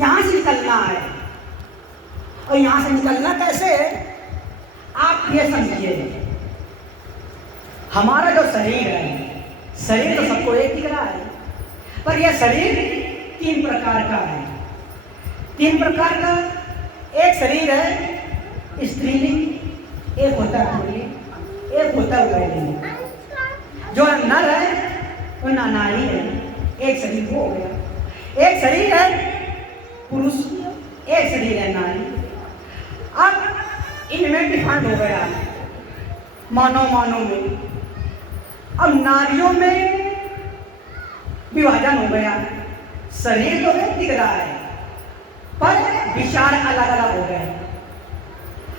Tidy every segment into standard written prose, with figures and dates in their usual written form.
यहाँ से निकलना है। और यहाँ से निकलना कैसे, आप ये समझिए, हमारा जो शरीर है, शरीर तो सबको एक दिख रहा है, पर यह शरीर 3 प्रकार का है। 3 प्रकार का, एक शरीर है स्त्रीलिंग, एक होता है पुल्लिंग, एक होता है उभयलिंग। जो नर है वो नारी है, एक शरीर वो हो गया। एक शरीर है पुरुष, एक शरीर है नारी। अब इनमें डिफाइंड हो गया मानव में। अब नारियों में विभाजन हो गया। शरीर तो एक दिख रहा है, पर विचार अलग अलग हो गए।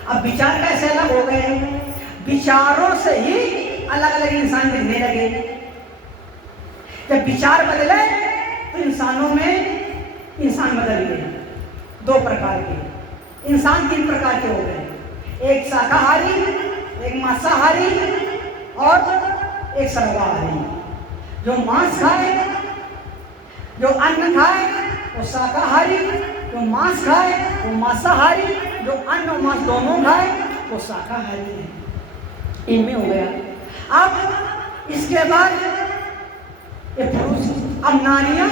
अब विचार कैसे अलग हो गए, विचारों से ही अलग अलग इंसान दिखने लगे। जब विचार बदले तो इंसानों में इंसान बदल गए। 2 प्रकार के इंसान, 3 प्रकार के हो गए, एक शाकाहारी, एक मांसाहारी और एक सर्वाहारी। जो मांस खाए, जो अन्न खाए वो शाकाहारी, जो मांस खाए वो मांसाहारी, जो अन्न और मांस दोनों खाए वो शाकाहारी है। इनमें हो गया। अब इसके बाद ये पुरुष। अब नारियां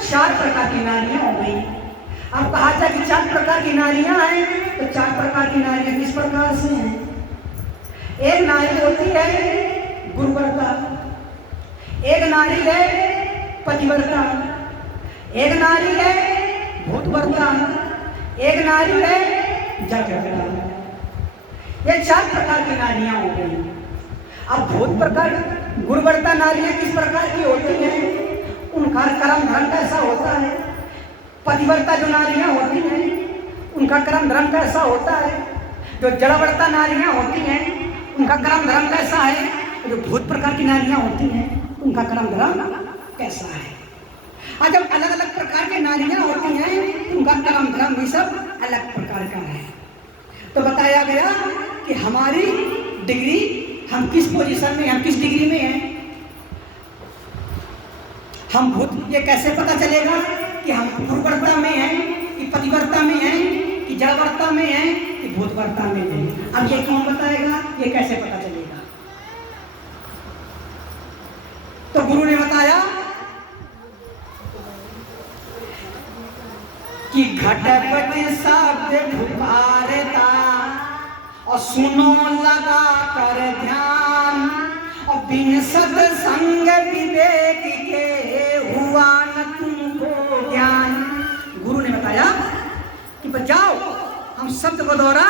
4 प्रकार की नारियां हो गई। अब कहा जाए कि 4 प्रकार की नारियां हैं, तो 4 प्रकार की नारियां किस प्रकार से हैं। एक नारी होती है गुरुवर्ता, एक नारी है पतिव्रता, एक नारी है भूतवर्ता, एक नारी है जागृता। ये 4 प्रकार की नारियां हो गई। अब भूत प्रकार गुरुवर्ता नारियां किस प्रकार की होती हैं, उनका कर्म धर्म कैसा होता है। पतिव्रता जो नारियां होती हैं उनका कर्म धर्म कैसा होता है। जो जड़वर्ता नारियां होती हैं उनका कर्म धर्म कैसा है। जो भूत प्रकार की नारियां होती हैं उनका कर्म धर्म कैसा है। और जब अलग अलग प्रकार की नारियां होती हैं उनका कर्म धर्म भी सब अलग प्रकार का है। तो बताया गया कि हमारी डिग्री, हम किस पोजीशन में, हम किस डिग्री में हैं। हम भूत, ये कैसे पता चलेगा कि हम गुरुवर्ता में हैं कि पतिव्रता में हैं कि जड़वर्ता में हैं कि भूतवर्ता में हैं। अब ये कौन बताएगा, ये कैसे पता चलेगा। तो गुरु ने बताया कि घटपति शब्द पुकारता और सुनो लगा कर ध्यान, और बिन सत्संग विवेक के हुआ न तुमको ज्ञान। गुरु ने बताया कि बचाओ, हम शब्द को द्वारा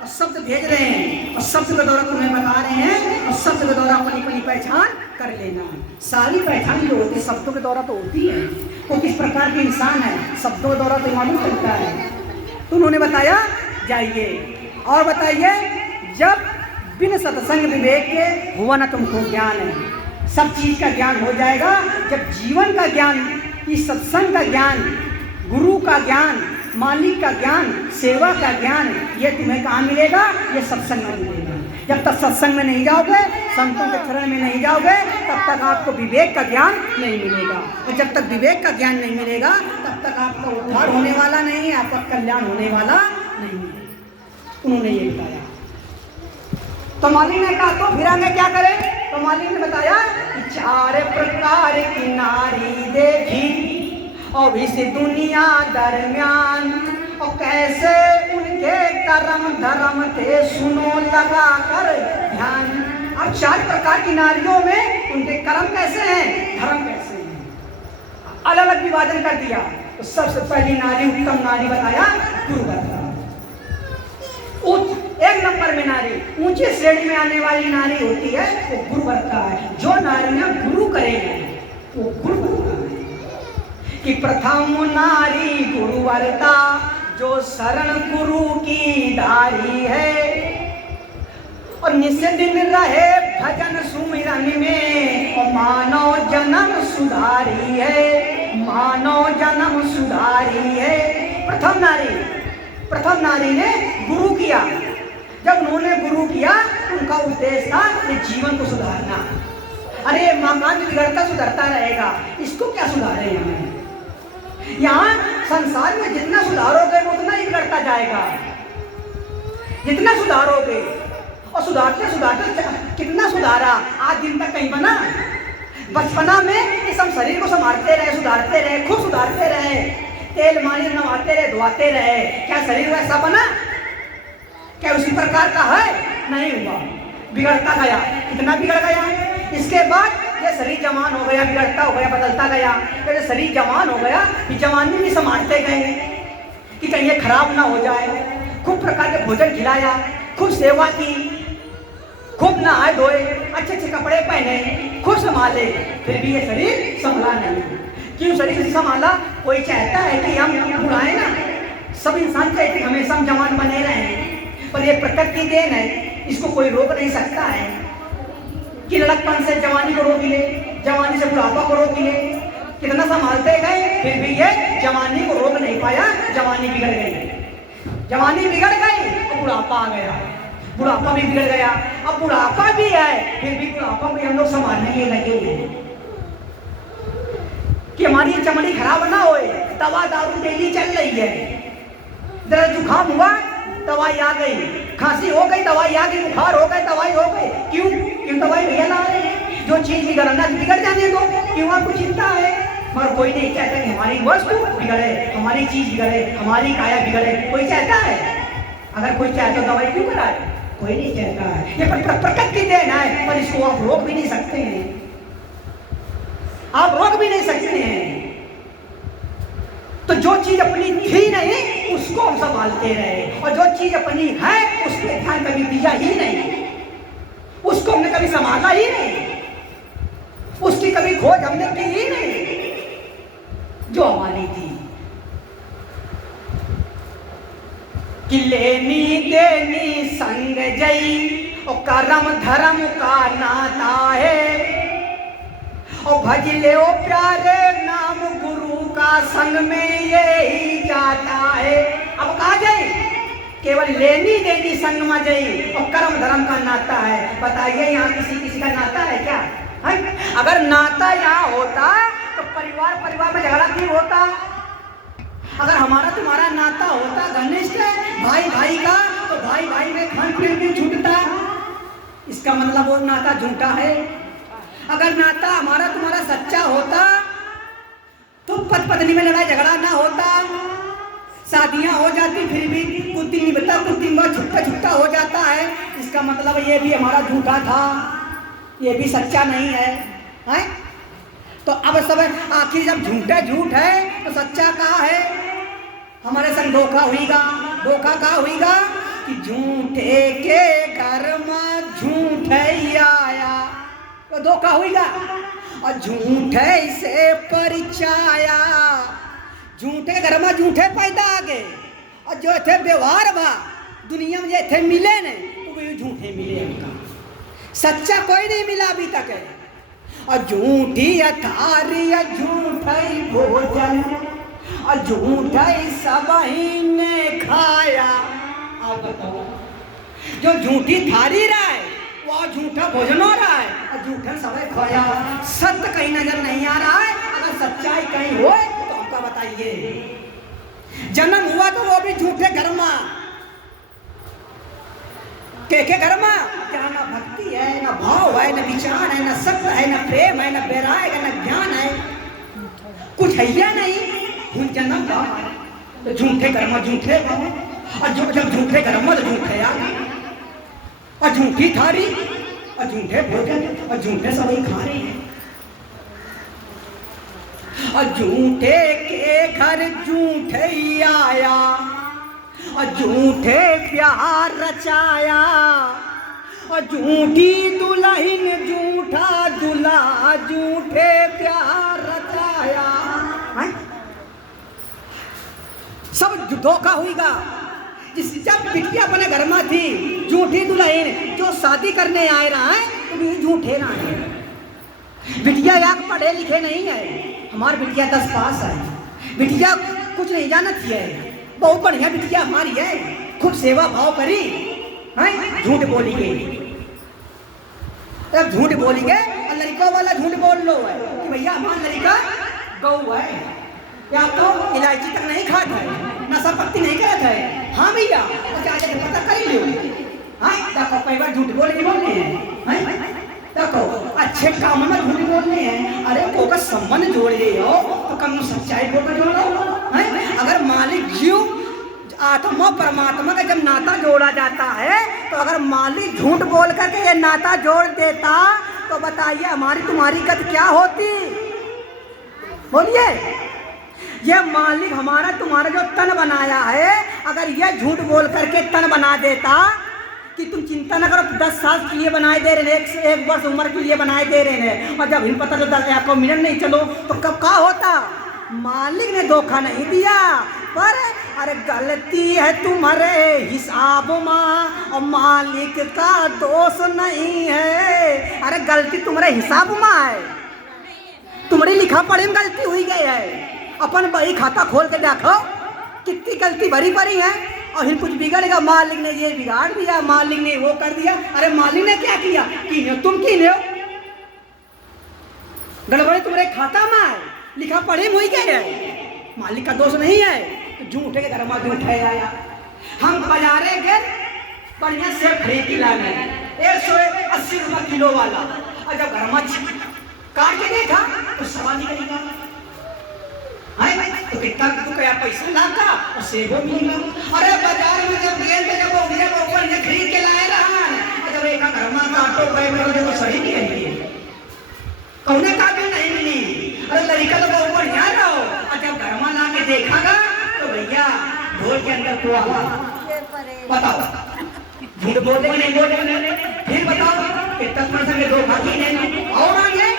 और शब्द भेज रहे हैं और शब्द के द्वारा तुम्हें बता रहे हैं और शब्द के द्वारा अपनी अपनी पहचान कर लेना। सारी पहचान जो होती है शब्दों के द्वारा तो होती है। वो किस प्रकार के इंसान है शब्दों के द्वारा तो मालूम चलता है। तो उन्होंने बताया जाइए और बताइए, जब बिन सत्संग विवेक के हुआ ना तुमको ज्ञान है। सब चीज का ज्ञान हो जाएगा जब जीवन का ज्ञान, इस सत्संग का ज्ञान, गुरु का ज्ञान, मालिक का ज्ञान, सेवा का ज्ञान, ये तुम्हें कहाँ मिलेगा, ये सत्संग में मिलेगा। जब तक सत्संग में नहीं जाओगे, संतों के चरण में नहीं जाओगे, तब तक आपको विवेक का ज्ञान नहीं मिलेगा। और जब तक विवेक का ज्ञान नहीं मिलेगा तब तक आपका उद्धार होने वाला नहीं है, आपका कल्याण होने वाला नहीं है। उन्होंने ये बताया। तो मालिक ने कहा तो फिर आगे क्या करें। तो मालिक ने बताया कि 4 प्रकार की नारी देखी और इस दुनिया दरमियान, और कैसे उनके कर्म धर्म थे सुनो लगा कर ध्यान। अब 4 प्रकार की नारियों में उनके कर्म कैसे हैं, धर्म कैसे हैं, अलग अलग विभाजन कर दिया। तो सबसे पहली नारी, उत्तम नारी बताया गुरुवर्ता। 1 नंबर में नारी, ऊंची श्रेणी में आने वाली नारी होती है वो गुरुवर्ता है। जो नारियां गुरु करेंगे वो गुरुवर्ता है। कि प्रथम नारी गुरुवर्ता जो शरण गुरु की धारी है, और निस दिन रहे भजन सुमिरन में, और मानव जन्म सुधारी है, मानव जन्म सुधारी है। प्रथम नारी ने गुरु किया। जब उन्होंने गुरु किया उनका उद्देश्य था कि जीवन को सुधारना। अरे मकान बिगड़ता सुधरता रहेगा, इसको क्या सुधारे। यहाँ संसार में जितना सुधारोगे वो उतना ही बिगड़ता जाएगा। जितना सुधारोगे, और सुधारते सुधारते कितना सुधारा, आज दिन तक कहीं बना। बचपना में इस हम शरीर को संभालते रहे, सुधारते रहे, खूब सुधारते रहे, तेल मालिश नवाते रहे, धोआते रहे, क्या शरीर वैसा बना? क्या उसी प्रकार का है? नहीं हुआ, बिगड़ता गया। कितना बिगड़ गया है। इसके बाद ये शरीर जवान हो गया, बिगड़ता हो गया, बदलता गया। तो ये शरीर जवान हो गया, ये जवानी भी संभालते गए कि कहीं ये खराब ना हो जाए। खूब प्रकार के भोजन खिलाया, खूब सेवा की, खूब नहाए धोए, अच्छे अच्छे कपड़े पहने, खूब संभाले, फिर भी ये शरीर संभला नहीं। क्यों शरीर से संभाला? कोई चाहता है कि हम बुढ़ाए ना, सब इंसान चाहते हमेशा हम जवान बने रहें, पर ये प्रकृति की देन है, इसको कोई रोक नहीं सकता है कि लड़कपन से जवानी को रोक ले, जवानी से बुढ़ापा को रोक ले। कितना संभालते गए, फिर भी ये जवानी को रोक नहीं पाया, जवानी बिगड़ गई। जवानी बिगड़ गई और बुढ़ापा आ गया, बुढ़ापा भी बिगड़ गया। अब बुढ़ापा भी है, फिर भी बुढ़ापा भी हम लोग संभालने के लगे हुए हैं कि हमारी चमड़ी खराब ना होए। दवा दारू डेली चल रही है, जरा जुकाम हुआ दवाई आ गई, खांसी हो गई दवाई आ गई, बुखार हो गए दवाई हो गई। क्यों? क्यों दवाई भैया ला रहे हैं। जो चीज बिगड़ना बिगड़ जाने दो, क्यों आपको चिंता है? मगर कोई नहीं चाहता कि हमारी वस्तु बिगड़े, हमारी चीज बिगड़े, हमारी काया बिगड़े। कोई चाहता है? अगर कोई चाहे तो दवाई क्यों कराए? कोई नहीं चाहता है। ये प्रकृति की देन है, पर इसको आप रोक भी नहीं सकते हैं, आप रोक भी नहीं सकते हैं। तो जो चीज अपनी थी नहीं उसको हम संभालते रहे, और जो चीज अपनी है उस पर ध्यान कभी दिया ही नहीं, उसको हमने कभी संभाला ही नहीं, उसकी कभी खोज हमने की ही नहीं जो हमारी थी। कि लेनी देनी संग जई और कर्म धर्म का नाता है, और भज ले ओ प्यारे नाम गुरु का संग में यही जाता है। अब कहा जाए केवल लेनी देनी संग में जाई और कर्म धर्म का नाता है। बताइए यहाँ किसी किसी का नाता है क्या? है? अगर नाता यहाँ होता तो परिवार परिवार में झगड़ा क्यों होता? अगर हमारा तुम्हारा नाता होता घनिष्ठ भाई भाई का, तो भाई भाई में खान पीन क्यों छूटता? इसका मतलब वो नाता झूठा है। अगर नाता हमारा तुम्हारा सच्चा होता तो पति पत्नी में लड़ाई झगड़ा ना होता, शादियां हो जाती, फिर भी कुछ दिन नहीं बता, कुछ दिन बाद छुट्टा छुट्टा हो जाता है। इसका मतलब ये भी हमारा झूठा था, ये भी सच्चा नहीं है। तो अब सब आखिर जब झूठा झूठ है तो सच्चा कहाँ है? हमारे संग धोखा हुईगा। धोखा कहाँ हुईगा? कि झूठे के घर में झूठ ही आया, तो धोखा हुईगा। और झूठे से परिचाया, झूठे घर में झूठे पैदा आ गए, और जो थे व्यवहार बा दुनिया में थे मिले नहीं, तो वो झूठे मिले। उनका सच्चा कोई नहीं मिला अभी तक है। और झूठी अथारी झूठा भोजन, और झूठा सबही ने खाया। आप बताओ, जो झूठी थारी रहा है वो झूठा भोजन हो रहा है, और झूठा सबे खाया। सत्य कहीं नजर नहीं आ रहा है। अगर सच्चाई कहीं हो तो हमको बताइए। जन्म हुआ तो वो भी झूठे घर में, के घर में जहाँ ना भक्ति है, ना भाव है, ना विचार है, ना सत्य है, ना प्रेम है, ना वैराग्य है, ना ज्ञान है, कुछ है या नहीं। जन्म तो झूठे घर में झूठे, और जब झूठे घर में तो झूठे आ, और झूठी थारी, और झूठे भोजन, और झूठे सभी खा रहे हैं। और झूठे के घर झूठे ही आया, और झूठे प्यार रचाया, और झूठी दुल्हन झूठा दूल्हा, झूठे प्यार रचाया। सब धोखा हुईगा। जब बिटिया अपने घर में थी, झूठी दुल्हन जो शादी करने आए रहा है तो झूठे ना है। बिटिया यार पढ़े लिखे नहीं है, हमारी बिटिया 10 पास है, बिटिया कुछ नहीं जानती है, बहुत बढ़िया बिटिया हमारी है, खूब सेवा भाव करी है। झूठ बोली गई, तब झूठ बोली गए, और लड़का वाला झूठ बोल लो है कि भैया हमारा लड़का गौ है, या तो इलायची तक नहीं खाते है, नशा पत्ती नहीं करते है। हाँ भैया, तो क्या जाके पता कर लियो। हाँ, देखो कई बार झूठ बोल के बोलने हैं, देखो अच्छे काम में झूठ बोलने हैं। अरे को का संबंध जोड़ रहे हो तो कम सच्चाई को जोड़ो। अगर मालिक जीव आत्मा परमात्मा का जब नाता जोड़ा जाता है, तो अगर मालिक झूठ बोल करके ये नाता जोड़ देता तो बताइए हमारी तुम्हारी गत क्या होती? बोलिए। ये मालिक हमारा तुम्हारा जो तन बनाया है, अगर ये झूठ बोल करके तन बना देता कि तुम चिंता न करो 10 साल के लिए बनाए दे रहे, 1 वर्ष उम्र के लिए बनाए दे रहे हैं, और जब इन पता चलता है आपको मिनट नहीं चलो तो कब क्या होता? मालिक ने धोखा नहीं दिया, पर अरे गलती है तुम्हारे हिसाब में और मालिक का दोष नहीं है। अरे गलती तुम्हारे हिसाब में है, तुम्हारी लिखा पढ़ी में गलती हुई गई है। अपन बही खाता खोल के देखो कितनी गलती भरी पड़ी है, और फिर कुछ बिगड़ेगा मालिक ने ये बिगाड़ दिया, मालिक ने वो कर दिया। अरे मालिक ने क्या किया? कीने तुम कीने हो, गड़बड़ी तुम्हारे खाता में है, लिखा पढ़ी में हुई गई है, मालिक का दोष नहीं है। झूठे के घर में झूठ है आया। हम बाजारे गए बढ़िया से खरीद लाने 180 रुपये किलो वाला, और जब घर में काट के देखा तो सवा निकलेगा। तो कितना तू क्या पैसा लाता और सेबो मिलेगा। अरे बाजार में जब गए थे, जब वो ये खरीद के लाए रहा, और जब एक घर में काटो गए मेरे को सही नहीं है, कौने का भी नहीं मिली। अरे लड़का तो बहुत बढ़िया रहो, और जब घर में ला के देखागा तो भैया ढोल के अंदर कुआ। बताओ झूठ बोलते नहीं बोलते? फिर बताओ कितना तुम्हारे धोखा की नहीं। और आगे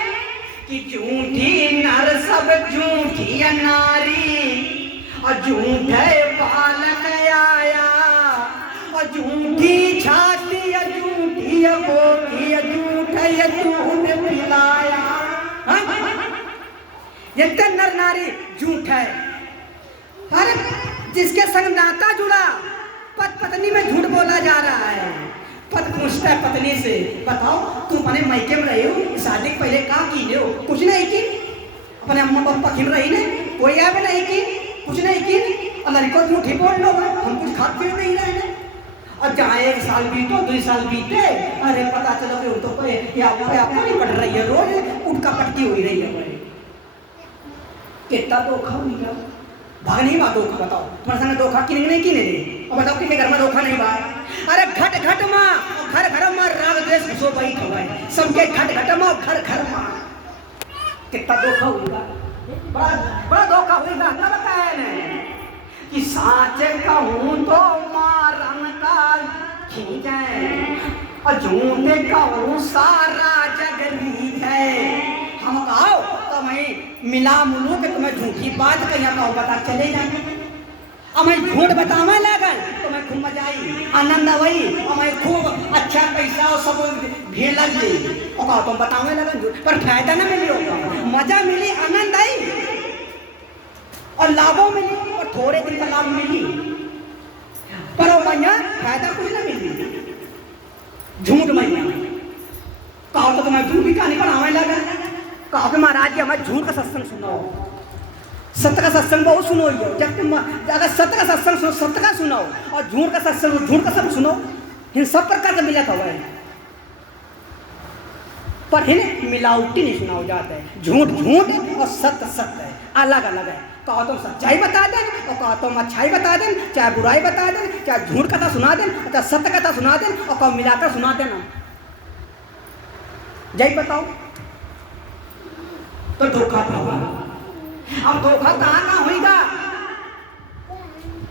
कि झूठी नर सब झूठी नारी, और झूठे बालक आया, और झूठी छाती झूठी बोली झूठे दूध पिलाया। ये नर नारी झूठ है। अरे जिसके संग नाता जुड़ा, पत्नी में झूठ बोला जा रहा है। पत पूछता है पत्नी से, बताओ तुम अपने मायके में रहे हो, शादी पहले कहाँ की हो? कुछ नहीं की। अपने अम्मा पापा खिल रही ने, कोई आवे नहीं की, कुछ नहीं की। और लड़कों झूठी बोल लो, हम कुछ खा पी नहीं रहे। और जहाँ 1 साल बीतो 2 साल बीते, अरे पता चलो कि तो आपको नहीं पड़ रही है, रोज उठका पटकी हुई रही है। कितना धोखा हुआ, भाग नहीं बात धोखा। बताओ तुम्हारे संग धोखा की नहीं की नहीं? और बताओ कि घर में धोखा नहीं बात। अरे घट घट माँ घर घर में राग द्वेष घुसो बैठ हुआ, सबके घट घट माँ घर घर माँ। कितना धोखा हुआ, बड़ा धोखा हुआ। ना बताया ने कि साच कहूँ तो मारन का खींचे, और झूठे कहूँ सारा जग लीक है। हम कहो तो मैं मिला मुलू के तुम्हें झूठी बात कहिया कहो, पता चले जाए। और मैं झूठ बतावा लगन तो मैं खूब मजा आई, आनंद आई, और मैं खूब अच्छा पैसा और सब भीड़ लग गई। और कहो तुम बतावे लगन झूठ, पर फायदा ना मिली होगा, मजा मिली, आनंद आई और लाभों मिली, और थोड़े दिन का लाभ मिली, पर मैया फायदा कुछ ना मिली। झूठ मैया कहो तो तुम्हें झूठ भी कहानी पढ़ावे लगा। कहो कि महाराज जी हमें झूठ का सत्संग सुनाओ, सत्य का सत्संग बहुत सुनो। जब अगर सत्य का सत्संग सुनो, सत्य का सुनाओ, और झूठ का सत्संग झूठ का सब सुनो। इन सब प्रकार का मिला हुआ है, पर इन्हें मिलावटी नहीं सुनाओ जाता है। झूठ झूठ और सत्य सत्य है, अलग अलग है। कहो तुम सच्चाई बता दें, और कहो तुम अच्छाई बता दें, चाहे बुराई बता दें, चाहे झूठ कथा सुना दें, चाहे सत्य कथा सुना दें, और कहो मिलाकर सुना देना। जय बताओ तो धोखा होगा। अब धोखा कहाँ होगा?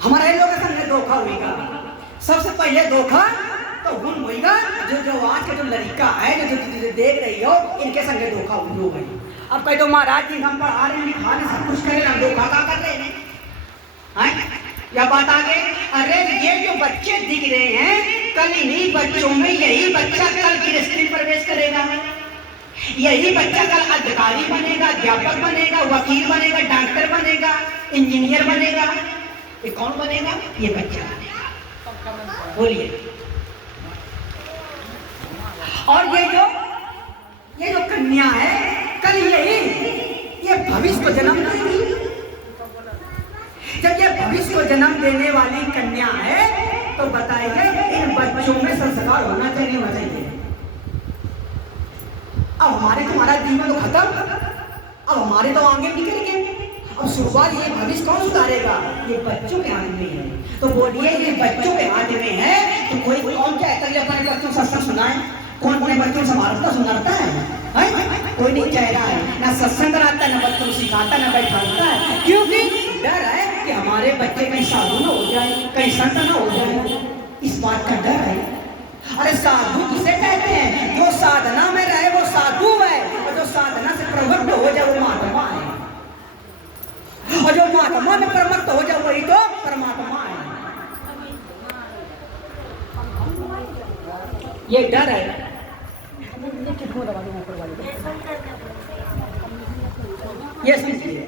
हमारे लोगों के संग धोखा होगा। सबसे पहले धोखा तो उन होगा जो आज के जो लड़का है, जो देख रही हो, इनके संग धोखा हो गई। अब कह दो महाराज जी हम पढ़ा रहे लिखा रहे सब कुछ करें, हम धोखा का कर रहे हैं। या बात आगे, अरे ये जो बच्चे दिख रहे हैं, कल इन्हीं बच्चों में यही बच्चा कल गृहस्थी प्रवेश करेगा, यही बच्चा कल अधिकारी बनेगा, अध्यापक बनेगा, वकील बनेगा, डॉक्टर बनेगा, इंजीनियर बनेगा। ये कौन बनेगा? ये बच्चा बनेगा। बोलिए। और ये जो कन्या है, कल ये भविष्य को जन्म देगी। जब ये भविष्य को जन्म देने वाली कन्या है तो बताइए इन बच्चों में संस्कार होना चाहिए, होना चाहिए। अब हमारे तुम्हारा जीवन तो खत्म, अब हमारे तो आगे निकल गए। अब शुरुआत ये भविष्य कौन सुधारेगा? ये बच्चों के हाथ में है। तो बोलिए ये बच्चों के हाथ में है तो कोई कौन चाहता है अपने बच्चों को सत्संग सुनाए? कौन अपने बच्चों से मारता सुनाता है? कोई नहीं चाह रहा है, ना सत्संग कराता है, ना बच्चों को सिखाता, ना बैठाता है, क्योंकि डर है कि हमारे बच्चे कहीं साधु ना हो जाए, कहीं संत ना हो जाए, इस बात का डर है। अरे साधु किसे कहते हैं? जो साधना में रहे वो साधु है, और जो साधना से प्रवृत्त हो जाए वो महात्मा है, और जो महात्मा में प्रवृत्त हो जाए वही तो परमात्मा है। ये डर है। ये समझिए।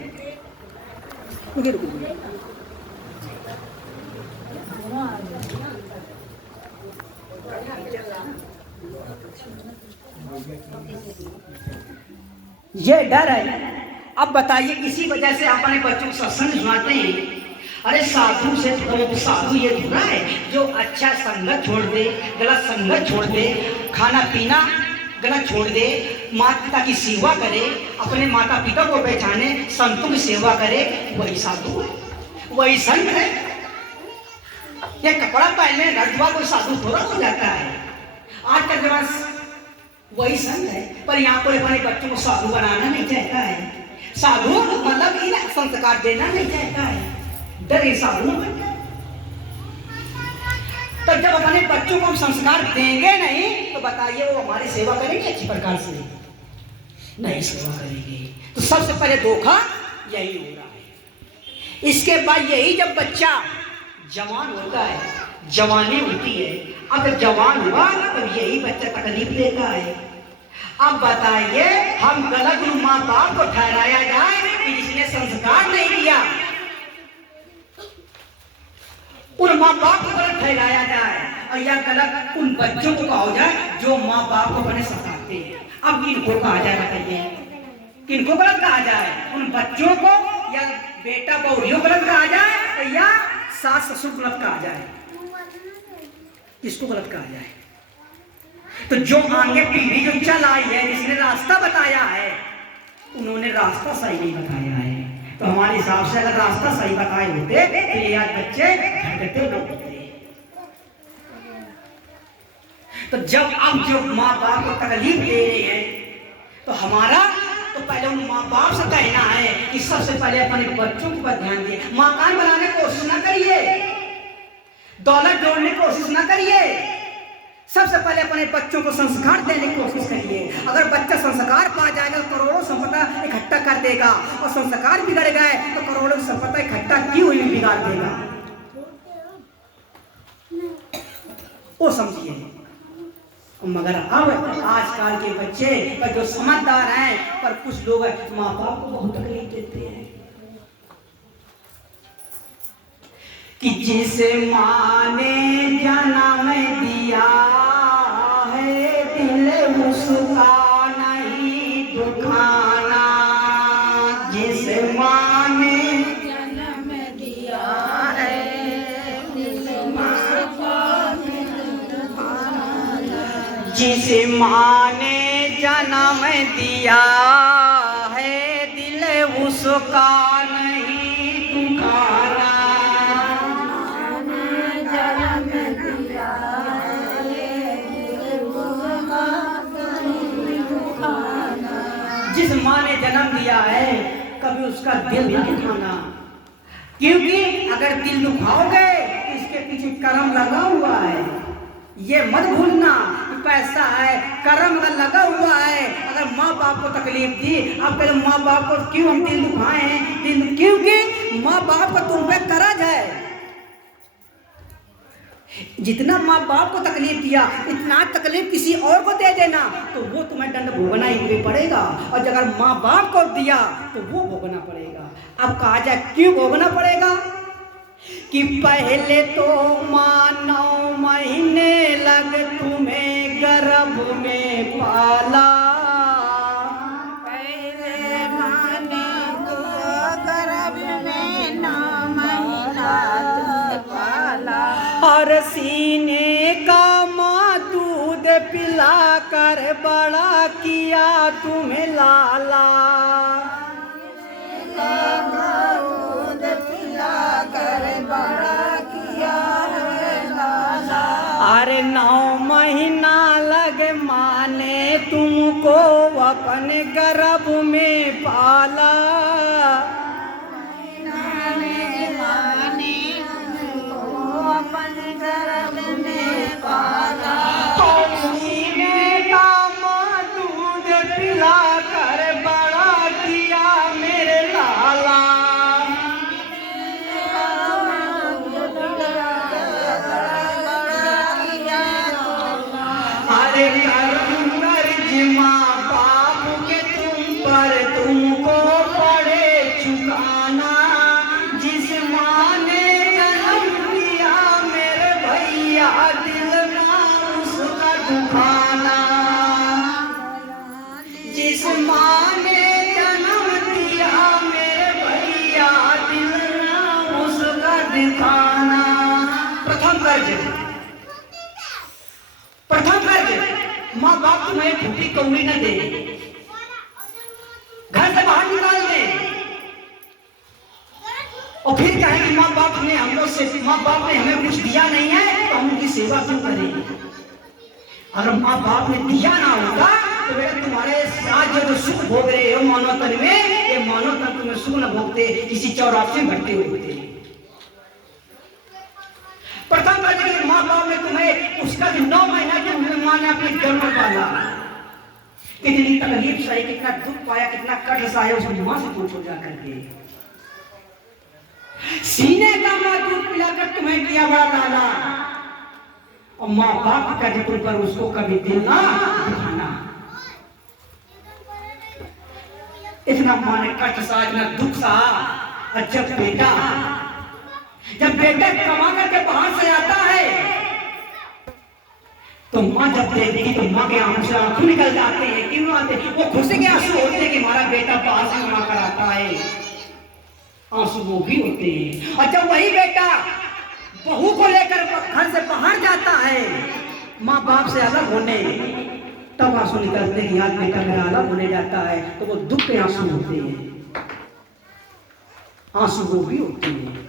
ये डर है। अब बताइए इसी वजह से अपने बच्चों को सत्संग सुनाते हैं। अरे साधु से तो साधु ये बुरा है जो अच्छा संगत छोड़ दे, गलत संगत छोड़ दे, खाना पीना गलत छोड़ दे, माता पिता की सेवा करे, अपने माता पिता को पहचाने, संतों की सेवा करे, वही साधु है, वही संत है। ये कपड़ा पहनने रखवा कोई साधु थोड़ा हो जाता है। आज का जमाना वही संत है, पर यहाँ पर अपने बच्चों को साधु बनाना नहीं चाहता है। साधु मतलब इन संस्कार देना नहीं चाहता है, डरे साधु बन जाए। तो जब अपने बच्चों को हम संस्कार देंगे नहीं तो बताइए वो हमारी सेवा करेंगे अच्छी प्रकार से? नहीं सेवा करेंगे। तो सबसे पहले धोखा यही हो रहा है। इसके बाद यही जब बच्चा जवान होता है, जवानी होती है, अब जब जवान हुआ तब यही बच्चा तकलीफ देता है। अब बताइए हम गलत माँ बाप को ठहराया जाए कि जिसने संस्कार नहीं दिया, उन माँ बाप को गलत ठहराया जाए, और या गलत उन बच्चों को कहा जाए जो माँ बाप को बड़े सताते हैं। अब किनको कहा जाए बताइए? किनको गलत कहा जाए? उन बच्चों को, या बेटा बहुरियों गलत कहा जाए, या सास ससुर गलत कहा जाए? किसको गलत कहा जाए? तो जो आगे पीढ़ी जो चल आई है, जिसने रास्ता बताया है, उन्होंने रास्ता सही नहीं बताया है। तो हमारे हिसाब से अगर रास्ता सही बताए होते तो ये आज बच्चे भटकते न होते। तो जब अब जो माँ बाप को तकलीफ दे रहे हैं तो हमारा तो पहले उन माँ बाप से कहना है कि सबसे पहले अपने बच्चों के ऊपर ध्यान दिए। मकान बनाने की कोशिश ना करिए, दौलत जोड़ने की कोशिश ना करिए, सबसे पहले अपने बच्चों को संस्कार देने की कोशिश करिए। अगर बच्चा संस्कार पा जाएगा तो करोड़ों संपदा इकट्ठा कर देगा, और संस्कार बिगड़ गए तो करोड़ों संपदा इकट्ठा की हुई बिगाड़ देगा। वो समझिए। मगर अब आजकल के बच्चे पर जो समझदार हैं, पर कुछ लोग माँ बाप को बहुत तकलीफ देते हैं कि जिसे माँ ने जन्म दिया है दिल उसका नहीं दुखाना, जिसे माँ ने जन्म दिया है दिल उसका नहीं दुखाना, जिसे माँ ने जन्म दिया है दिल उसका नहीं दुखाना, जिस माँ ने जन्म दिया है कभी उसका दिल नहीं दुखाना। क्योंकि अगर दिल दुखाओगे तो इसके पीछे कर्म लगा हुआ है। ये मत भूलना कि पैसा है, कर्म अगर लगा हुआ है। अगर माँ बाप को तकलीफ दी, अब पहले माँ बाप को क्यों हम दिल दुखाए हैं? दिल क्योंकि माँ बाप का तुम पे कर्ज है। जितना माँ बाप को तकलीफ दिया इतना तकलीफ किसी और को दे देना तो वो तुम्हें दंड भोगना ही पड़ेगा, और अगर माँ बाप को दिया तो वो भोगना पड़ेगा। अब कहा जाए क्यों भोगना पड़ेगा? कि पहले तो माँ 9 महीने लग तुम्हें गर्भ में पाला, पहले माँ ने तो गर्भ में 9 महीने और सीने का माँ दूध पिला कर बड़ा किया तुम्हें लाला। दूध पिला कर बड़ा किया है लाला। अरे 9 महीना लगे माने तुमको अपने गर्भ में पाला। अपने गर्भ में पाला। सीने का माँ दूध पिला कर बड़ा किया मेरे लाला। अरे कर्ज माँ बाप के तुम पर तुमको पड़े चुकाना। जिस माँ ने जन्म दिया मेरे भैया दिल ना उसका दुखाना। जिस माँ ने जन्म दिया मेरे भैया दिल ना उसका दिखाना। प्रथम कर्ज माँ बाप तुम्हें फूटी कौड़ी न दे, घर से बाहर निकाल दे और फिर कहे कि माँ बाप ने हमें कुछ दिया नहीं है तो हम उनकी सेवा क्यों करें। अगर माँ बाप ने दिया ना होगा तो बेटा तुम्हारे साथ जो सुख भोग रहे हो मानव तन में, ये मानव तन तुम्हें सुख न भोगते, किसी चौराहे में भटके हुए होते। प्रथम कर्ज माँ बाप ने तुम्हें उसका 9 महीना की माँ ने अपने गर्भ में पाला। कितनी तकलीफ सही, कितना दुख पाया, कितना कष्ट सहा उसकी माँ से पूछो जा करके। सीने का माँ दूध पिलाकर तुम्हें किया बड़ा लाला और माँ बाप का जिक्र पर उसको कभी दिल ना दिखाना। इतना माँ ने कष्ट सहा, इतना दुख सहा। और जब बेटा कमा करके बाहर से आता है तो माँ जब देखती तो माँ के आंखों से आंसू निकल जाते हैं। क्यों आते? वो खुशी के आंसू होते हैं कि हमारा बेटा बाहर से कमा कर आता है, आंसू वो भी होते हैं। और जब वही बेटा बहू को लेकर घर से बाहर जाता है माँ बाप से अलग होने, तब आंसू निकलते हैं, यार बेटा मेरा अलग होने जाता है, तो वो दुख के आंसू होते हैं, आंसू वो भी होते हैं।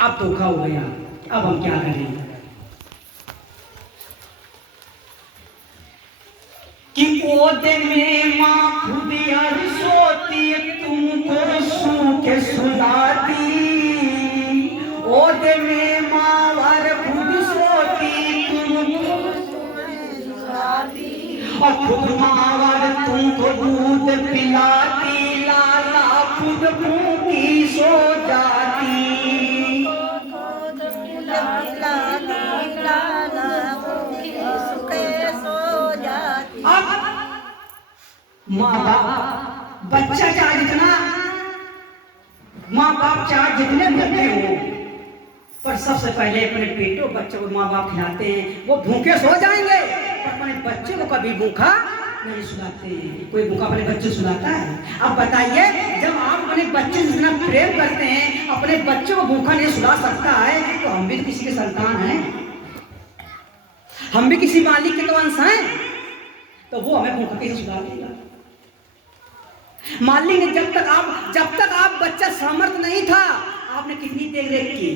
अब धोखा हो गया, अब हम क्या करें कि ओदे में माँ खुद यार सोती तुमको सूखे सुलाती। ओदे में माँ वार खुद सोती तुमको सुलाती और खुद माँ वार तुमको दूध पिलाती। लाला खुद भूखी सो जाती। माँ बाप बच्चा चाहे जितना, माँ बाप चाहे जितने भूखे हो, पर सबसे पहले अपने बेटों बच्चों को माँ बाप खिलाते हैं। वो भूखे सो जाएंगे पर अपने बच्चे को कभी भूखा नहीं सुलाते। कोई भूखा अपने बच्चे सुलाता है? अब बताइए, जब आप अपने बच्चे से इतना प्रेम करते हैं, अपने बच्चों को भूखा नहीं सुला सकता है, तो हम भी किसी के संतान हैं, हम भी किसी मालिक के तो अंश हैं, तो वो हमें भूखा कैसे सुला देगा? मालिक ने जब तक आप बच्चा सामर्थ्य नहीं था, आपने कितनी देख रेख की।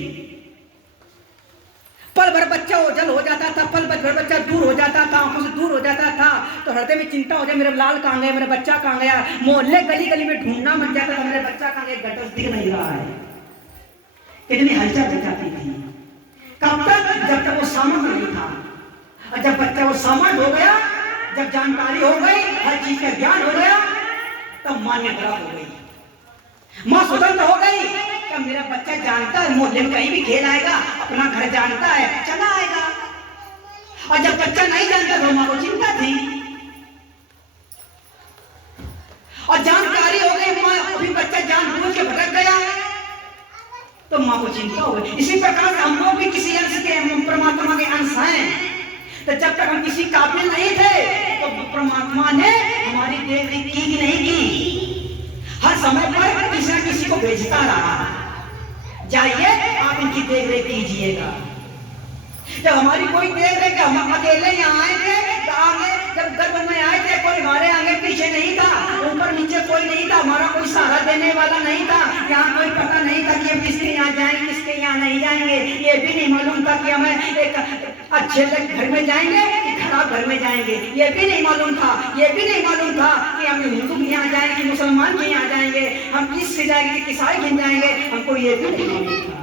पल भर बच्चा ओझल हो जाता था, पल भर बच्चा दूर हो जाता था, आंखों से दूर हो जाता था, तो हृदय में चिंता हो जाए, मेरा लाल कहाँ गया, मेरा बच्चा कहाँ गया। मोहल्ले गली गली में ढूंढना बन जाता था, मेरा बच्चा कहाँ गया, गटर दिख नहीं रहा है। कितनी हलचल हो जाती थी। कब तक? जब तक वो सामर्थ्य नहीं था। और जब बच्चा वो सामर्थ्य हो गया, जब जानकारी हो गई, हर चीज का ज्ञान हो गया, तब मान्यता हो गई, माँ स्वतंत्र हो गई। तब मेरा बच्चा जानता है मोहल्ले में कहीं भी खेल आएगा, अपना घर जानता है, चला आएगा। और जब बच्चा नहीं जानता तो माँ को चिंता थी। और जानकारी हो गई, माँ अभी बच्चा जानबूझ के भटक गया तो माँ को चिंता हो गई। इसी प्रकार से हम लोग भी किसी अंश के, परमात्मा के अंश हैं। तो जब तक हम किसी काबिल नहीं थे तो परमात्मा ने हमारी देख रेख की कि नहीं की? हर समय पर किसी न किसी को भेजता रहा। जाइए आप इनकी देख रेख कीजिएगा। जब हमारी कोई देख रेख, हम अकेले यहाँ आए थे, आगे जब गर्भ में आए थे कोई हमारे आगे पीछे नहीं था, ऊपर नीचे कोई नहीं था, हमारा कोई सहारा देने वाला नहीं था। यहाँ कोई पता नहीं था कि हम किसके यहाँ जाएंगे, किसके यहाँ नहीं जाएंगे। ये भी नहीं मालूम था कि हमें एक अच्छे घर में जाएंगे कि खराब घर में जाएंगे। ये भी नहीं मालूम था। ये भी नहीं मालूम था कि हम हिंदू के यहाँ जाएंगे कि मुसलमान के यहाँ जाएंगे, हम किस से जाएंगे कि ईसाई के जाएंगे, हमको ये भी नहीं मालूम था।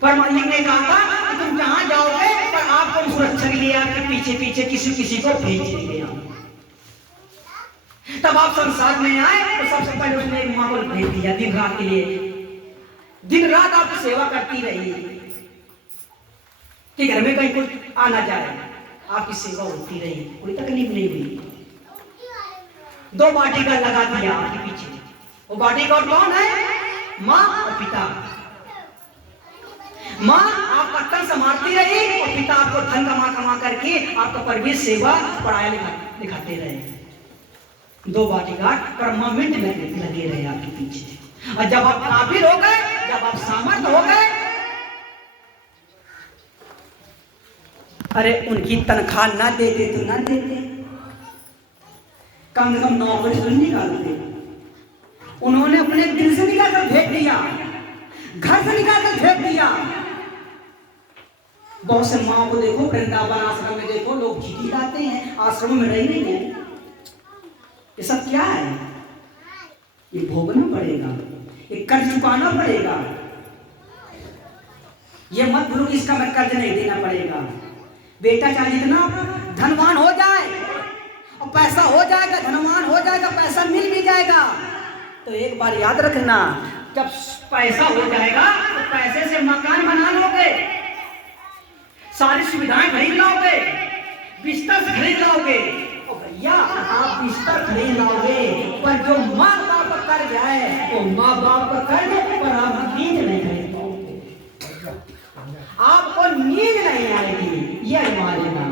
पर मालिक ने कहा था कि तुम जहां जाओगे पर आपको सुरक्षा के लिए आपके पीछे पीछे किसी को भेज देंगे हम। तब आप संसार में आए तो सबसे पहले उसने एक माँ को भेज दिया दिन रात के लिए। दिन रात आपकी सेवा करती रही कि घर में कहीं कोई आना जाए, आपकी सेवा होती रही, कोई तकलीफ नहीं हुई। 2 बाटीगार्ड लगा दिया आपके पीछे। वो बाटीगार्ड कौन है? माँ और पिता। माँ आपका तन संभालती रही और पिता आपको धन कमा करके आपका परवेश सेवा पढ़ाया लिखाते रहे। 2 बॉडीगार्ड परमानेंट लगे रहे आपके पीछे। और जब आप काबिल हो गए, जब आप सामर्थ हो गए, अरे उनकी तनख्वाह ना देते तो ना देते, कम से कम नौकरी तो निकालते। उन्होंने अपने दिल से निकालकर भेज दिया, घर से निकालकर भेज दिया। बहुत से माँ को देखो वृंदावन आश्रम में देखो, लोग घी लाते हैं, आश्रम में रह नहीं है। ये सब क्या है? ये भोगना पड़ेगा, ये कर्ज चुकाना पड़ेगा। ये मत भूलो इसका मैं कर्ज नहीं देना पड़ेगा। बेटा चाहे जितना धनवान हो जाए और पैसा हो जाएगा, धनवान हो जाएगा, पैसा मिल भी जाएगा, तो एक बार याद रखना, जब पैसा हो जाएगा तो पैसे से मकान बना लोगे, सारी सुविधाएं खरीद लाओगे, बिस्तर खरीद लाओगे। और भैया आप बिस्तर खरीद लाओगे, पर जो माँ बाप का कर्ज है वो माँ बाप का कर्ज पर आप नींद नहीं खरीद पाओगे, आपको नींद नहीं आएगी। ये मानना,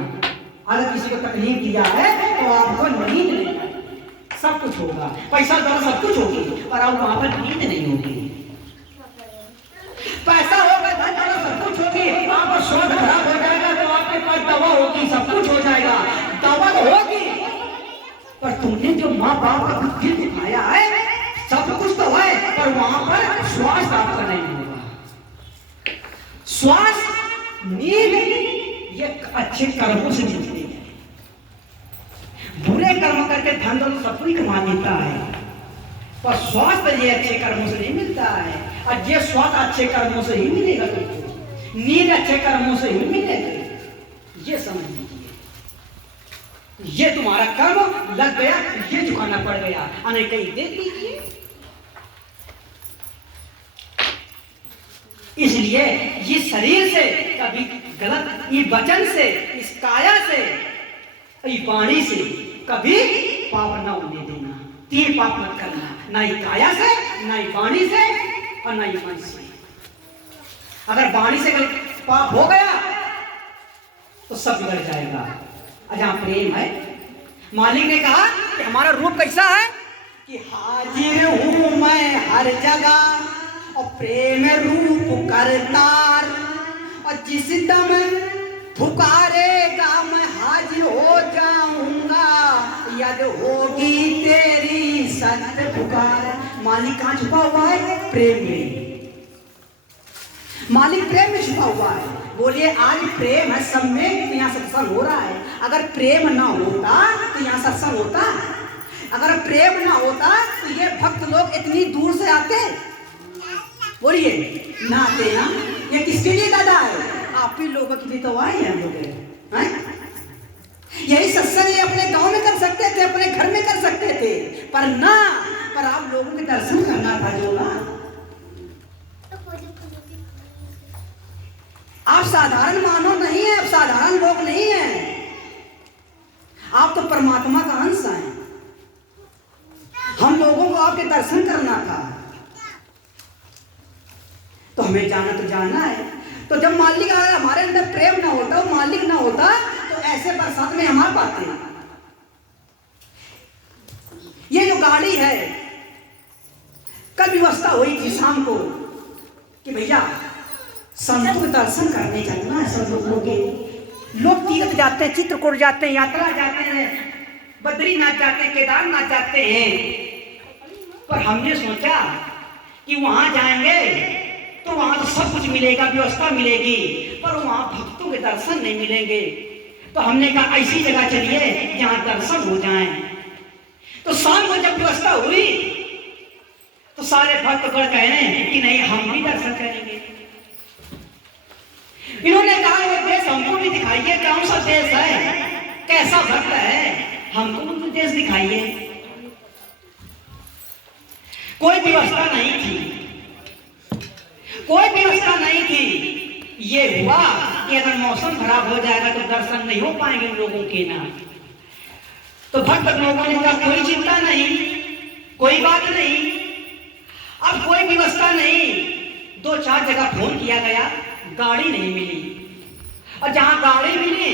अगर किसी को तकलीफ दिया है तो आपको नींद नहीं आएगी। सब कुछ होगा, पैसा द्वारा सब कुछ होगी, पर आप वहां पर नींद नहीं होगी। पैसा होगा, धन द्वारा सब कुछ होगी, आपका स्वास्थ्य खराब हो जाएगा तो आपके पास दवा होगी, सब कुछ हो जाएगा, दवा तो होगी, पर तुमने जो माँ बाप का दिल दिखाया है, सब कुछ तो है, पर वहां पर स्वास्थ्य आपका नहीं होगा। स्वास्थ्य, नींद ये अच्छे कर्मों से मिलती है। बुरे कर्म करके धन दौलत सब कोई कमा लेता है, पर स्वास्थ्य ये अच्छे कर्मों से नहीं मिलता है। और ये स्वास्थ्य अच्छे कर्मों से ही मिलेगा तुमको, नींद अच्छे कर्मों से ही मिलेगी। ये समझ लीजिए, ये तुम्हारा कर्म लग गया, ये चुकाना पड़ गया, अने कहीं दे दीजिए। इसलिए ये शरीर से कभी गलत, ये वचन से, इस काया से, इस वाणी से कभी पाप न होने देना। 3 पाप मत करना, ना ही काया से, ना ही वाणी से और ना ही मन से। अगर वाणी से पाप हो गया तो सब बिगड़ जाएगा। जहां प्रेम है, मालिक ने कहा कि हमारा रूप कैसा है कि हाजिर हूं मैं हर जगह और प्रेम रूप करतार, और जिस दम पुकारेगा मैं हाजिर हो जाऊंगा, यद होगी तेरी सत्य पुकार। मालिक कहाँ छुपा हुआ है? प्रेम में। मालिक प्रेम में छुपा हुआ है। बोलिए आज प्रेम है सब में तो यहाँ सत्संग हो रहा है। अगर प्रेम ना होता तो यहाँ सत्संग होता? अगर प्रेम ना होता तो ये भक्त लोग इतनी दूर से आते? बोलिए ना आते ना। ये किसके लिए दादा है? आप ही लोगों के लिए तो आए हैं लोग हैं। यही सत्संग ये अपने गांव में कर सकते थे, अपने घर में कर सकते थे, पर ना, पर आप लोगों के दर्शन करना था जो ना। आप साधारण मानव नहीं है, आप साधारण लोग नहीं हैं, आप तो परमात्मा का अंश हैं। हम लोगों को आपके दर्शन करना था, तो हमें जाना तो जाना है। तो जब मालिक हमारे अंदर प्रेम ना होता, वो मालिक ना होता, तो ऐसे बरसात में हम आ पाते। ये जो गाड़ी है कल व्यवस्था हुई थी शाम को कि भैया संतों के दर्शन करने चलना है। सब लोगों के लोग तीर्थ जाते हैं, चित्रकूट जाते हैं, यात्रा जाते हैं, बद्रीनाथ जाते हैं, केदारनाथ जाते हैं। पर हमने सोचा कि वहां जाएंगे तो वहां तो सब कुछ मिलेगा, व्यवस्था मिलेगी, पर वहां भक्तों के दर्शन नहीं मिलेंगे। तो हमने कहा ऐसी जगह चलिए जहां दर्शन हो जाएं। तो शाम को जब व्यवस्था हुई तो सारे भक्त गण कह रहे हैं कि नहीं हम भी दर्शन करेंगे। इन्होंने कहा वो देश हमको भी दिखाइए, कौन सा देश है, कैसा भक्त है, हमको भी देश दिखाइए। कोई व्यवस्था नहीं थी, कोई व्यवस्था नहीं थी। ये हुआ कि अगर मौसम खराब हो जाएगा तो दर्शन नहीं हो पाएंगे उन लोगों के ना। तो भक्त लोगों ने कहा कोई चिंता नहीं, कोई बात नहीं, अब कोई व्यवस्था नहीं। 2-4 जगह फोन किया गया, गाड़ी नहीं मिली। और जहां गाड़ी मिली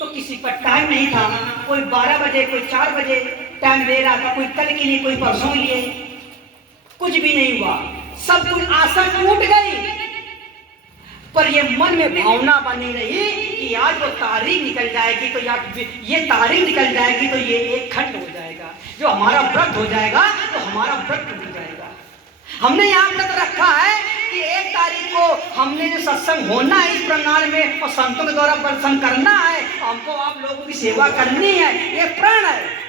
तो किसी पर टाइम नहीं था, कोई 12 बजे, कोई 4 बजे टाइम दे रहा था, कोई कल के लिए, कोई परसों के लिए, कुछ भी नहीं हुआ। सब कुछ आशा टूट गई। पर ये मन में भावना बनी रही कि आज वो तारीख निकल जाएगी तो ये तारीख निकल जाएगी तो ये एक खंड हो जाएगा, जो हमारा व्रत हो जाएगा तो हमारा व्रत टूट जाएगा। हमने यहाँ व्रत रखा है कि 1 तारीख को हमने जो सत्संग होना है इस प्रणाल में और संतों के द्वारा दर्शन करना है, हमको आप लोगों की सेवा करनी है, ये प्रण है।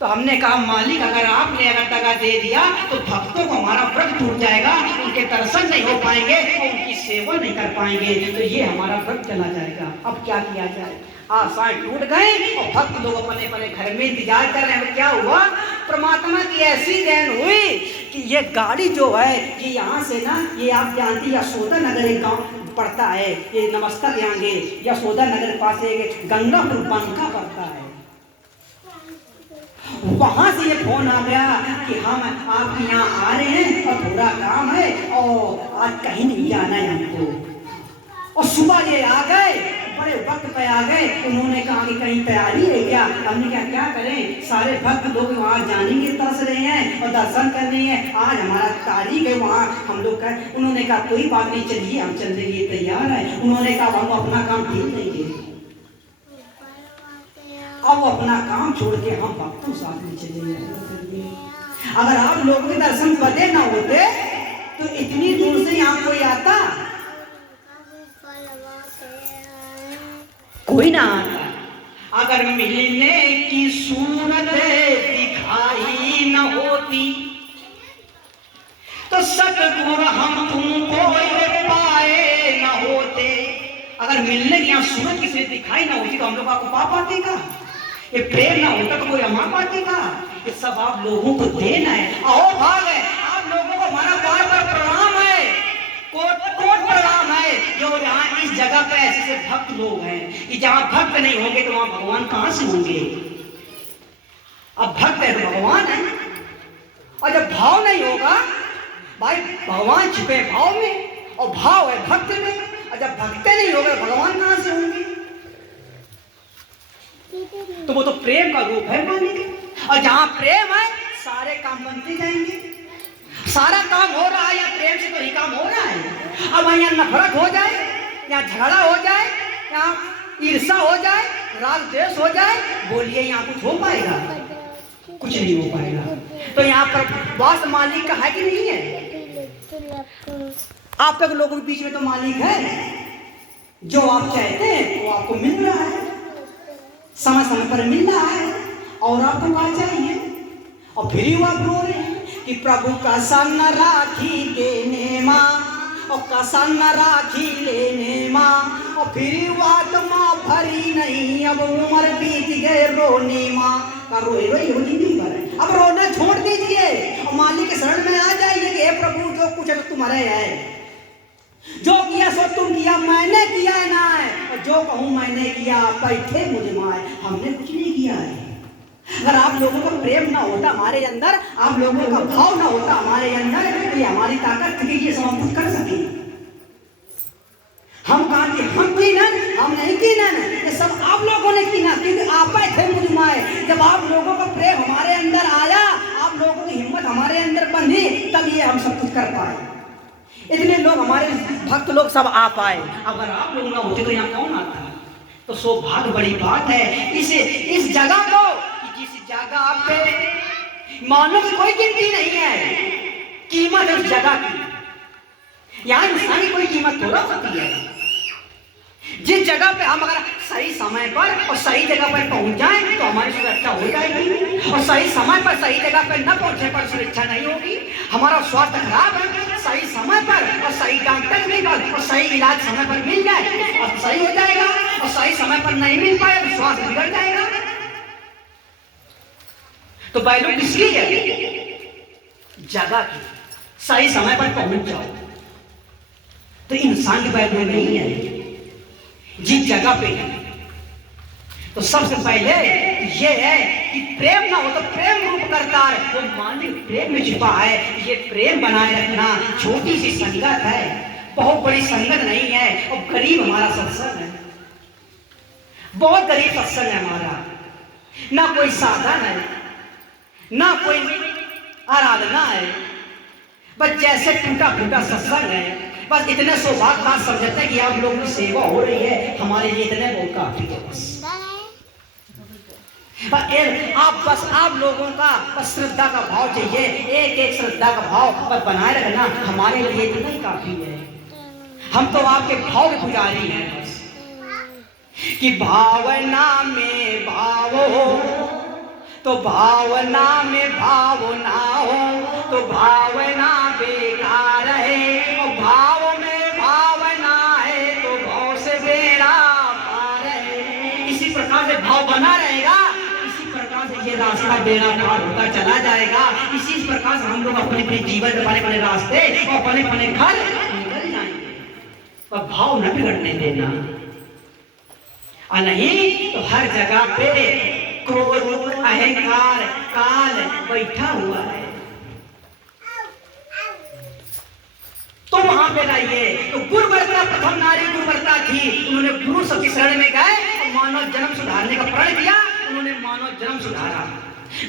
तो हमने कहा मालिक अगर आपने अगर दगा दे दिया तो भक्तों को हमारा व्रत टूट जाएगा, उनके दर्शन नहीं हो पाएंगे और उनकी सेवा नहीं कर पाएंगे, तो ये हमारा व्रत चला जाएगा। अब क्या किया जाए? आशाएं टूट गई और भक्त लोग अपने अपने घर में इंतजार कर रहे हैं। क्या हुआ? परमात्मा की ऐसी देन हुई कि ये गाड़ी जो है ये यहाँ से ना, ये आप जानती यशोदा नगर एक गाँव पड़ता है, ये नमस्ता देंगे, यशोदा नगर पास एक गंगापुर बंका पड़ता है। वहां से ये फोन आ गया कि हम आपके यहाँ आ रहे हैं और थोड़ा काम है और आज कहीं नहीं जाना है हमको। और सुबह ये आ गए, बड़े वक्त पे आ गए। उन्होंने कहा कि कहीं तैयारी है क्या? हमने कहा क्या करें, सारे भक्त लोग वहाँ जाने के तरस रहे हैं और दर्शन करने हैं, आज हमारा तारीख है वहाँ हम लोग का। उन्होंने कहा कोई बात नहीं, चलिए हम चलने के लिए तैयार है। उन्होंने कहा हम अपना काम देख लेंगे। अब वो अपना काम छोड़ के हम भक्तों साथ में चले गए। अगर आप लोगों के दर्शन पते ना होते तो इतनी दूर से यहाँ कोई आता? कोई ना आता। अगर मिलने की सूरत दिखाई न होती तो सतगुरु हम तुमको पाए न होते। अगर मिलने की यहाँ सूरत किसी दिखाई ना होती तो हम लोग आपको पा पाते का? ये प्रेम ना होता तो कोई अमा पाते का? ये सब आप लोगों को देना है। आओ भाग है, आप लोगों को हमारा बार बार प्रणाम है, कोट प्रणाम है। जो यहाँ इस जगह पे ऐसे भक्त लोग हैं कि जहाँ भक्त नहीं होंगे तो वहाँ भगवान कहाँ से होंगे? अब भक्त है तो भगवान है, और जब भाव नहीं होगा भाई, भगवान छिपे भाव में और भाव है भक्त में, और जब भक्त नहीं होगा भगवान कहाँ से होंगे? तो वो तो प्रेम का रूप है मालिक। और जहां प्रेम है सारे काम बनते जाएंगे। सारा काम हो रहा है या प्रेम से तो ही काम हो रहा है। अब यहाँ नफरत हो जाए, या झगड़ा हो जाए, या ईर्षा हो जाए, राग द्वेष हो जाए, बोलिए यहाँ कुछ हो पाएगा? कुछ नहीं हो पाएगा। तो यहाँ पर वास मालिक का है कि नहीं है? आप तक लोगों के बीच में तो मालिक है। जो आप चाहते हैं वो आपको मिल रहा है, समय समय पर मिल रहा है, और आपको क्या चाहिए? और फिर ही आप रो रहे हैं कि प्रभु का संग राखी देने माँ, और का संग राखी लेने माँ, और फिर वो आत्मा भरी नहीं, अब उम्र बीत गए रोने माँ। का रोए रोई हो जिंदगी भर, अब रोना छोड़ दीजिए और मालिक के शरण में आ जाइए कि हे प्रभु जो कुछ है तुम्हारे है, जो किया सो तुम किया, मैंने किया ना है, और जो कहूँ मैंने किया, बैठे मुझे माए, हमने कुछ नहीं किया है। अगर आप लोगों का प्रेम ना होता हमारे अंदर, आप लोगों का भाव ना होता हमारे अंदर, तो ये हमारी ताकत थी कि ये सब कुछ कर सके। हम कहा कि हम कीनन, हम नहीं कीनन, ये सब आप लोगों ने कीना, क्योंकि आप थे मुझ माए। जब आप लोगों का प्रेम हमारे अंदर आया, आप लोगों की हिम्मत हमारे अंदर बंधी, तभी हम सब कुछ कर पाए, इतने लोग हमारे भक्त लोग सब आ पाए। अगर आप लोग ना होते तो यहाँ कौन आता? तो सौभाग्य बड़ी बात है इस जगह को, कि जिस जगह पे मानव की कोई गिनती नहीं है, कीमत उस जगह की। यहाँ इंसान की कोई कीमत थोड़ा होती है। जिस जगह पे हम अगर सही समय पर और सही जगह पर पहुंच जाएं तो हमारी सुरक्षा हो जाएगी, और सही समय पर सही जगह पर न पहुंचने पर सुरक्षा नहीं होगी। हमारा स्वास्थ्य खराब है, सही समय पर और सही डॉक्टर मिल जाए और सही इलाज समय पर मिल जाए और सही हो जाएगा, और सही समय पर नहीं मिल पाए तो स्वास्थ्य बिगड़ जाएगा। तो वैल्यू किसकी है? जगह की। सही समय पर पहुंच जाओ तो इंसान की वैल्यू नहीं है जिस जगह पे। तो सबसे पहले ये है कि प्रेम ना हो तो प्रेम रूप करता है, वो मानव प्रेम में छिपा है। ये प्रेम बनाए रखना छोटी सी संगत है, बहुत बड़ी संगत नहीं है। और गरीब हमारा सत्संग है, बहुत गरीब सत्संग है हमारा। ना कोई साधन है, ना कोई आराधना है, बस जैसे टूटा फूटा सत्संग है। बस इतने सौभाग्य बात समझते हैं कि आप लोगों की सेवा हो रही है, हमारे लिए इतने बहुत काफी है। बस आप लोगों का बस श्रद्धा का भाव चाहिए, एक एक श्रद्धा का भाव बस बनाए रखना, हमारे लिए इतना ही काफी है। हम तो आपके भाव के पुजारी हैं बस, कि भावना में भाव हो तो भावना में भाव ना हो तो भावना बेकार है, और भाव में भावना है तो भाव से बेड़ा पार है। इसी प्रकार से भाव बना रहेगा, इसी प्रकार से ये रास्ता बेड़ा पार होता चला जाएगा। इसी प्रकार से हम लोग अपने अपने जीवन में अपने रास्ते और अपने अपने घर निकल जाएंगे। पर भाव न बिगड़ने देना, और नहीं तो हर जगह पे क्रोध अहंकार काल बैठा हुआ है। तो वहां पे रहिए। तो गुरुवर्ता प्रथम नारी गुरुवर्ता थी, उन्होंने गुरु सबकी शरण में गए और मानव जन्म सुधारने का प्रण किया। उन्होंने मानव जन्म सुधारा,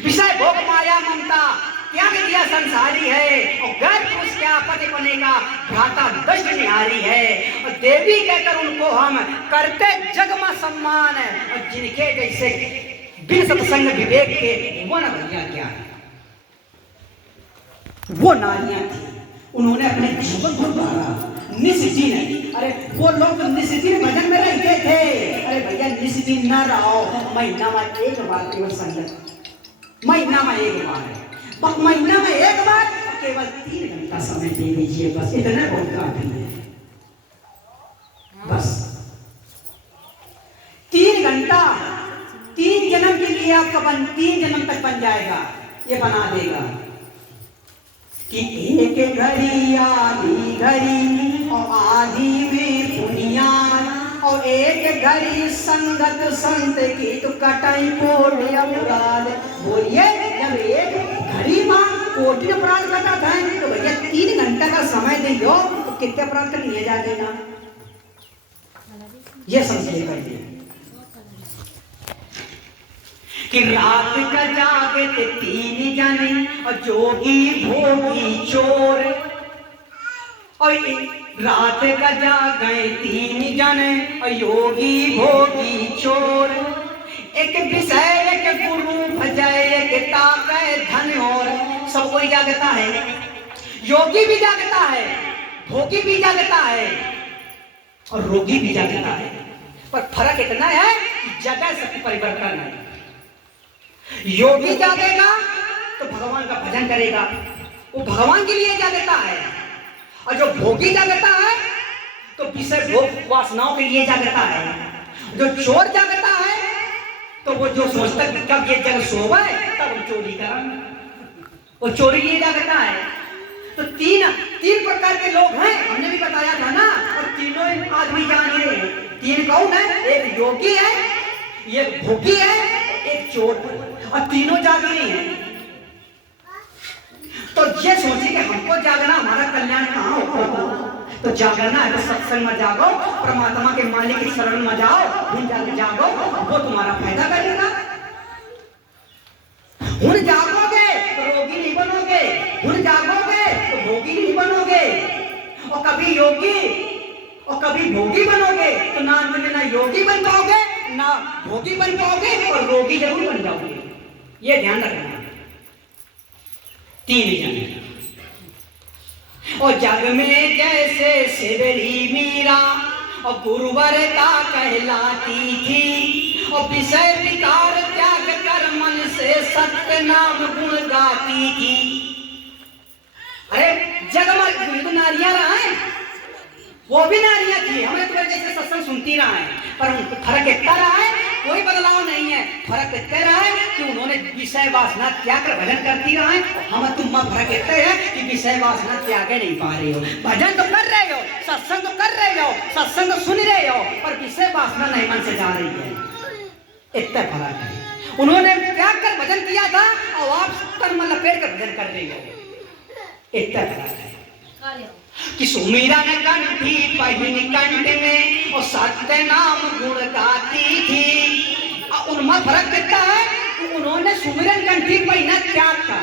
विषय भोग माया ममता त्याग दिया संसारी है, और गैर पुरुष क्या पति बनेगा भ्राता दृष्ट निहारी है। और देवी कहकर उनको हम करते जग में सम्मान है, और जिनके जैसे बिन सत्संग विवेक के वो न भैया क्या है। वो नारियां थी, उन्होंने अपने जीवन को गुजारा निस्दिन। अरे वो लोग तो निस्दिन भजन में रहते थे। अरे भैया निस्दिन ना रहो, महीना में एक बार केवल संगत, महीना में एक बार है, महीना में एक बार केवल 3 घंटा समय दे दीजिए, बस इतना बहुत काफी है। बस 3 घंटा, 3 जन्म के लिए आपका 3 जन्म तक बन जाएगा, ये बना देगा। कि एक घड़ी आधी घड़ी और आधी में पुनिया, और एक घड़ी संगत संत की तो कटाई कोटि अपराध। बोलिए जब एक घड़ी मां कोटि अपराध कटा था तो भैया 3 घंटा का समय दे दो तो कितने अपराध कर लिए जाएगा, ये समझिए पहले। कि रात का जागे थे 3 जाने, और जोगी भोगी चोर। और रात का जागे 3 जाने, और योगी भोगी चोर। एक विषय एक गुरु भजय, एक ताकय धन और। सब कोई जागता है, योगी भी जागता है, भोगी भी जागता है, और रोगी भी जागता है। पर फर्क इतना है जगह शक्ति परिवर्तन है। योगी जागेगा तो भगवान का भजन करेगा, वो भगवान के लिए जागता है। और जो भोगी जागता है तो विषय भोग वासनाओं के लिए जागता है। जो चोर जागता है तो वो जो सोचता है कब ये जग सोवे तब वो चोरी करा, वो चोरी लिए जागता है। तो तीन प्रकार के लोग हैं, हमने भी बताया था ना। और तीनों आदमी जान रहे हैं। 3 कौन है? एक योगी है, एक भोगी है, एक चोर है, और तीनों जाग रही हैं। तो ये सोचिए कि हमको जागना, हमारा कल्याण कहाँ होगा। तो जागना है तो सत्संग में जागो, परमात्मा के मालिक की शरण में जाओ, हुन जाके जागो, वो तुम्हारा फायदा करेगा। हुन जागोगे तो रोगी नहीं बनोगे, हुन जागोगे तो और कभी योगी और कभी भोगी बनोगे तो ना अंत में ना योगी बन पाओगे ना भोगी बन पाओगे और रोगी जरूर बन जाओगे। ये ध्यान रखना। 3 जन और जग में जैसे शिवरी मीरा और गुरुवरता कहलाती थी और विषय विकार त्याग कर मन से सत्य नाम गुण गाती थी। अरे जग में तो नारियां रहा है, वो भी नारियां थी, हमें तो जैसे सत्संग सुनती रहा है, पर फर्क इतना रहा है, कोई बदलाव नहीं है। फर्क इतना रहा है कि उन्होंने विषय वासना त्याग कर भजन करती रहा है, हम तुम फर्क इतना है कि विषय वासना त्याग नहीं पा रहे हो। भजन तो कर रहे हो, सत्संग तो कर रहे हो, सत्संग तो सुन रहे हो, पर विषय वासना नहीं मन से जा रही है। इतना फर्क है। उन्होंने त्याग कर भजन किया था और आप तन मन लपेट कर भजन कर रही हो। इतना फर्क है कि सुमीरा ने कंठी पहिनी कंठ में और सत्य नाम गुण गाती थी। और उनमें फर्क कितना है कि उन्होंने सुमिरन कंठी पहिना त्याग था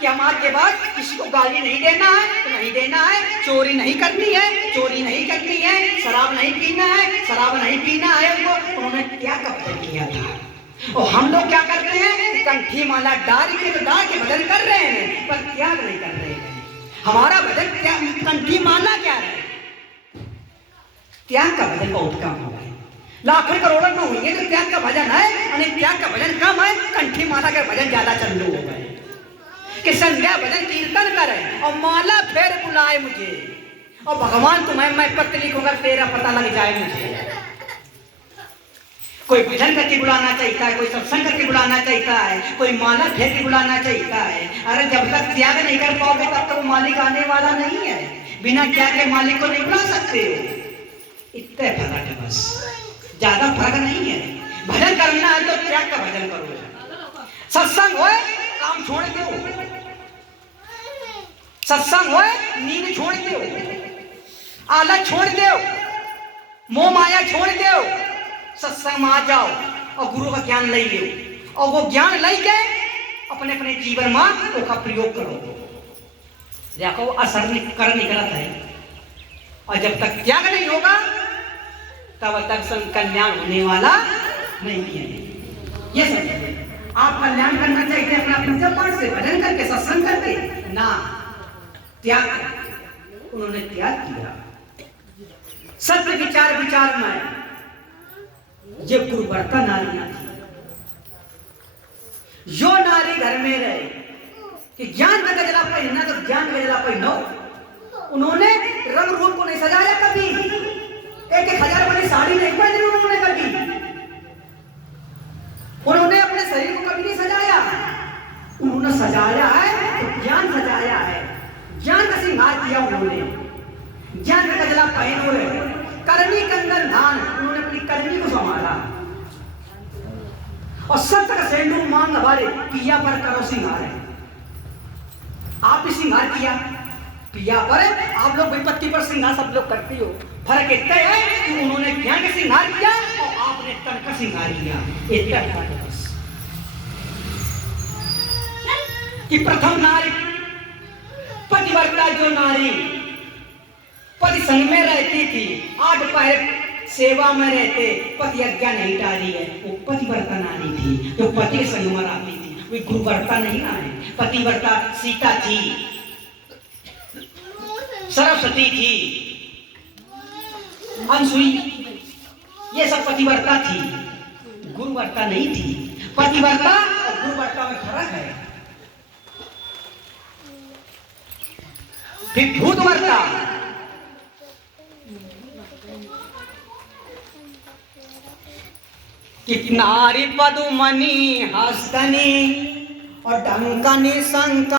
कि हमारे के बाद किसी को गाली नहीं देना है तो नहीं देना है, चोरी नहीं करनी है, चोरी नहीं करनी है, शराब नहीं पीना है, शराब नहीं पीना है। उन्होंने त्याग का भजन किया था। और हम लोग क्या करते हैं, कंठी माला डाल के भजन कर रहे हैं पर त्याग नहीं कर रहे हैं। हमारा भजन कंठी माला क्या है, त्याग का भजन बहुत कम हो गए। लाखों करोड़ों में होंगे तो त्याग का भजन है, और त्याग का भजन कम है, कंठी माला का भजन ज्यादा चालू हो गए कि संध्या भजन कीर्तन करे और माला फिर बुलाए मुझे और भगवान तुम्हें मैं पत्र लिखूंगा तेरा पता लग जाए मुझे। कोई भजन करके बुलाना चाहता है, कोई सत्संग करके बुलाना चाहता है, कोई माला फेर के बुलाना चाहता है। अरे जब तक त्याग नहीं कर पाओगे तब तक वो मालिक आने वाला नहीं है। बिना त्याग के मालिक को नहीं बुला सकते हो। इतने फर्क है, बस ज्यादा फर्क नहीं है। भजन करना है तो त्याग का भजन करो। सत्संग हो काम छोड़ दो, सत्संग हो नींद छोड़ दो, आलस छोड़ दो, मोह माया छोड़ दो, सत्संग में आ जाओ और गुरु का ज्ञान ले लो और वो ज्ञान लेके अपने अपने जीवन में उसका प्रयोग करो। देखो असर कर निकलता है। और जब तक त्याग नहीं होगा तब तक कल्याण होने वाला नहीं है। ये समझिए, आप कल्याण करना चाहते हैं अपना पूजा पाठ से, भजन करके, सत्संग करके ना, त्याग। उन्होंने त्याग किया। सत्य विचार में ये गुरुवर्ता नारियां थी। जो नारी घर में रहे कि ज्ञान का गजला पहनना तो ज्ञान का गजला पहनो। उन्होंने रंग रूप को नहीं सजाया कभी, 1,000 वाली साड़ी नहीं पहनी उन्होंने कभी, उन्होंने अपने शरीर को कभी नहीं सजाया। उन्होंने सजाया है तो ज्ञान सजाया है, ज्ञान का श्रृंगार किया उन्होंने, ज्ञान का गजला पहनो है। करनी कंगन धान, उन्होंने अपनी करनी को संभाला और सत्य का सेंदूर मांग हमारे पिया पर करो श्रृंगार है। आप भी श्रृंगार किया पिया पर, आप लोग विपत्ति पर श्रृंगार सब लोग करते हो। फर्क इतना है कि उन्होंने ज्ञान का श्रृंगार किया और आपने तन का श्रृंगार किया। इतना फर्क है बस। कि प्रथम नारी पतिव्रता, जो नारी पति संग में रहती थी, 8 पहर सेवा में रहते, पति आज्ञा नहीं टाली है, वो पतिव्रता नारी थी जो पति के संग में रहती थी। वे गुरुव्रता नहीं है। पतिव्रता सीता थी, सरस्वती थी, अनसुई, ये सब पतिव्रता थी, गुरुव्रता नहीं थी। पतिव्रता और गुरुव्रता में फर्क है। फिर भूतव्रता, नारी पदुमनी हस्तनी और डंकनी शंकर